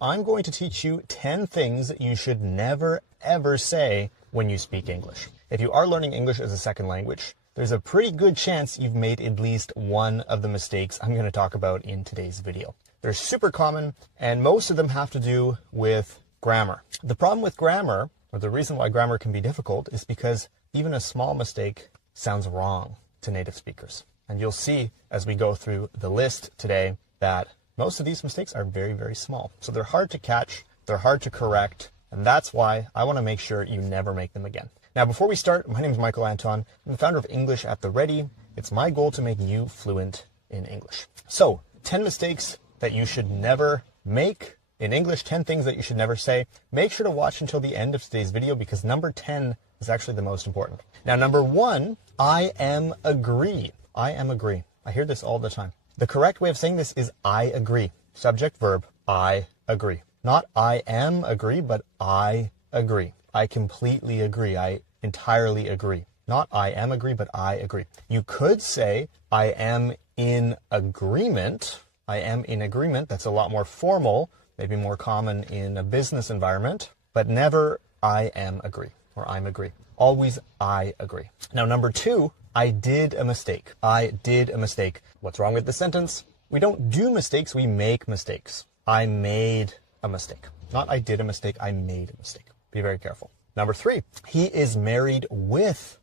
I'm going to teach you 10 things that you should never, ever say when you speak English. If you are learning English as a second language, there's a pretty good chance you've made at least one of the mistakes I'm going to talk about in today's video. They're super common, and most of them have to do with grammar. The problem with grammar, or the reason why grammar can be difficult, is because even a small mistake sounds wrong to native speakers. And you'll see as we go through the list today that most of these mistakes are very, very small. So they're hard to catch, they're hard to correct, and that's why I want to make sure you never make them again. Now, before we start, my name is Michael Anton. I'm the founder of English at the Ready. It's my goal to make you fluent in English. So, 10 mistakes that you should never make in English, 10 things that you should never say. Make sure to watch until the end of today's video because number 10 is actually the most important. Now, number 1, I am agree. I am agree. I hear this all the time. The correct way of saying this is I agree. Subject, verb, I agree. Not I am agree, but I agree. I completely agree. I entirely agree. Not I am agree, but I agree. You could say I am in agreement. I am in agreement. That's a lot more formal, maybe more common in a business environment, but never I am agree or I'm agree. Always I agree. Now, number 2, I did a mistake. I did a mistake. What's wrong with the sentence? We don't do mistakes, we make mistakes. I made a mistake. Not I did a mistake, I made a mistake. Be very careful. Number 3, he is married with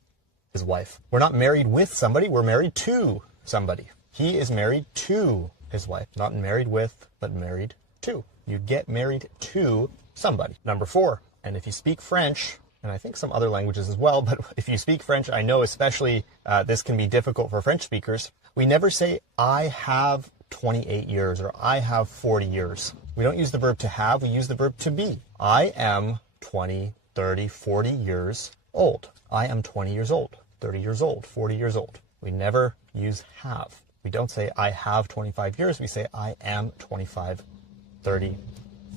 his wife. We're not married with somebody, we're married to somebody. He is married to his wife. Not married with, but married to. You get married to somebody. Number 4, and if you speak French, and I think some other languages as well, but if you speak French, I know especially this can be difficult for French speakers. We never say, I have 28 years or I have 40 years. We don't use the verb to have, we use the verb to be. I am 20, 30, 40 years old. I am 20 years old, 30 years old, 40 years old. We never use have. We don't say I have 25 years, we say I am 25, 30,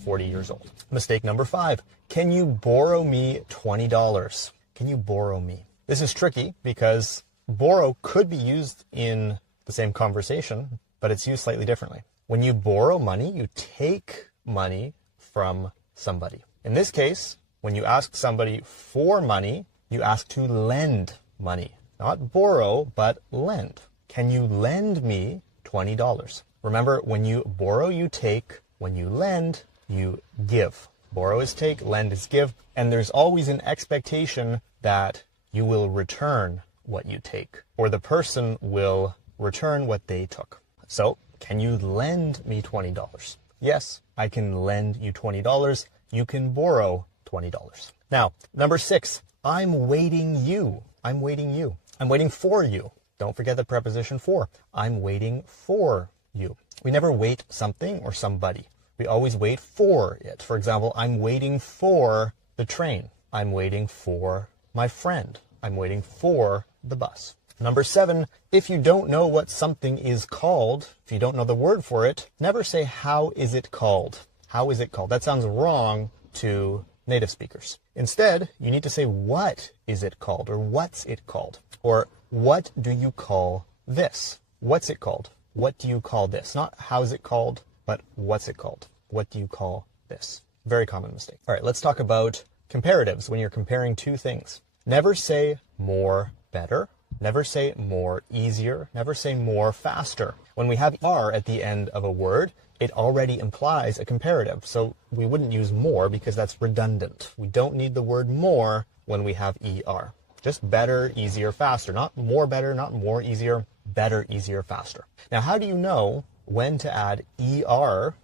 40 years old. Mistake number 5. Can you borrow me $20? Can you borrow me? This is tricky because borrow could be used in the same conversation, but it's used slightly differently. When you borrow money, you take money from somebody. In this case, when you ask somebody for money, you ask to lend money. Not borrow, but lend. Can you lend me $20? Remember, when you borrow, you take. When you lend, you give. Borrow is take, lend is give, and there's always an expectation that you will return what you take, or the person will return what they took. So, can you lend me $20? Yes, I can lend you $20. You can borrow $20. Now, number 6, I'm waiting you. I'm waiting you. I'm waiting for you. Don't forget the preposition for. I'm waiting for you. We never wait something or somebody. We always wait for it. For example, I'm waiting for the train. I'm waiting for my friend. I'm waiting for the bus. Number 7, if you don't know what something is called, if you don't know the word for it, never say, how is it called? How is it called? That sounds wrong to native speakers. Instead, you need to say, what is it called? Or what's it called? Or what do you call this? What's it called? What do you call this? Not how is it called, but what's it called? What do you call this? Very common mistake. All right, let's talk about comparatives when you're comparing two things. Never say more better. Never say more easier. Never say more faster. When we have "er" at the end of a word, it already implies a comparative. So we wouldn't use more because that's redundant. We don't need the word more when we have "er." Just better, easier, faster. Not more better, not more easier. Better, easier, faster. Now, how do you know when to add "er"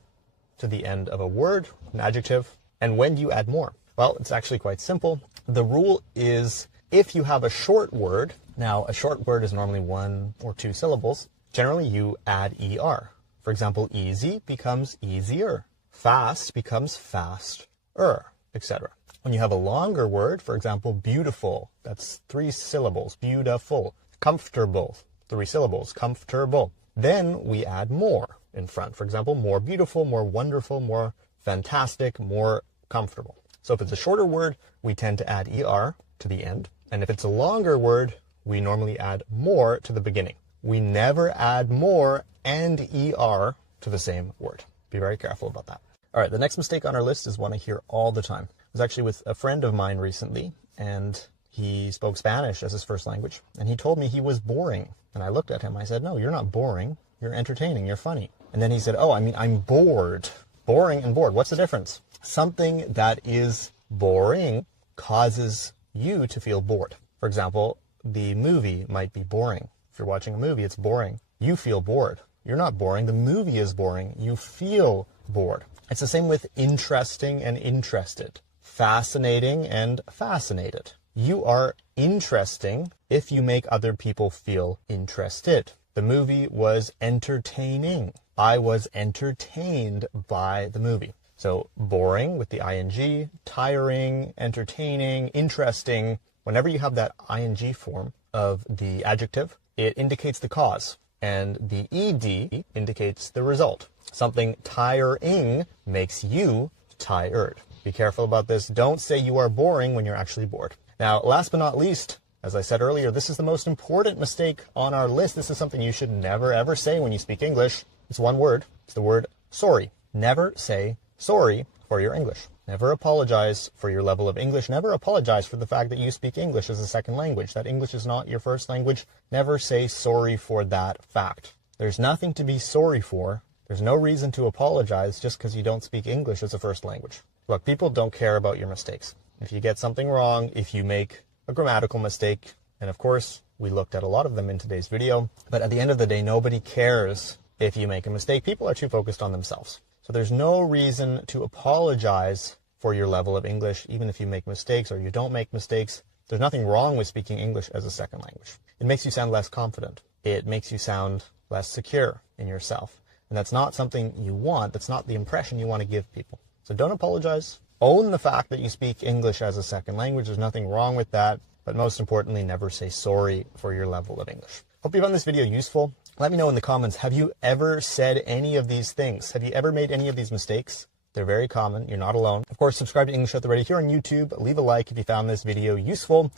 to the end of a word, an adjective, and when do you add more? Well, it's actually quite simple. The rule is if you have a short word, now a short word is normally 1 or 2 syllables, generally you add "er." For example, easy becomes easier, fast becomes faster, etc. When you have a longer word, for example, beautiful, that's 3 syllables, beautiful, comfortable, 3 syllables, comfortable. Then we add more in front. For example, more beautiful, more wonderful, more fantastic, more comfortable. So if it's a shorter word, we tend to add "er" to the end. And if it's a longer word, we normally add more to the beginning. We never add more and "er" to the same word. Be very careful about that. All right, the next mistake on our list is one I hear all the time. I was actually with a friend of mine recently, and he spoke Spanish as his first language, and he told me he was boring. And I looked at him, I said, no, you're not boring. You're entertaining, you're funny. And then he said, oh, I mean, I'm bored. Boring and bored, what's the difference? Something that is boring causes you to feel bored. For example, the movie might be boring. If you're watching a movie, it's boring. You feel bored. You're not boring. The movie is boring. You feel bored. It's the same with interesting and interested. Fascinating and fascinated. You are interesting if you make other people feel interested. The movie was entertaining. I was entertained by the movie. So boring with the ing, tiring, entertaining, interesting. Whenever you have that ing form of the adjective, it indicates the cause. And the ed indicates the result. Something tiring makes you tired. Be careful about this. Don't say you are boring when you're actually bored. Now, last but not least, as I said earlier, this is the most important mistake on our list. This is something you should never, ever say when you speak English. It's one word. It's the word sorry. Never say sorry for your English. Never apologize for your level of English. Never apologize for the fact that you speak English as a second language, that English is not your first language. Never say sorry for that fact. There's nothing to be sorry for. There's no reason to apologize just because you don't speak English as a first language. Look, people don't care about your mistakes. If you get something wrong, if you make a grammatical mistake, and of course, we looked at a lot of them in today's video, but at the end of the day, nobody cares if you make a mistake. People are too focused on themselves. So there's no reason to apologize for your level of English, even if you make mistakes or you don't make mistakes. There's nothing wrong with speaking English as a second language. It makes you sound less confident. It makes you sound less secure in yourself. And that's not something you want. That's not the impression you want to give people. So don't apologize. Own the fact that you speak English as a second language. There's nothing wrong with that. But most importantly, never say sorry for your level of English. Hope you found this video useful. Let me know in the comments, have you ever said any of these things? Have you ever made any of these mistakes? They're very common. You're not alone. Of course, subscribe to English at the Ready here on YouTube. Leave a like if you found this video useful.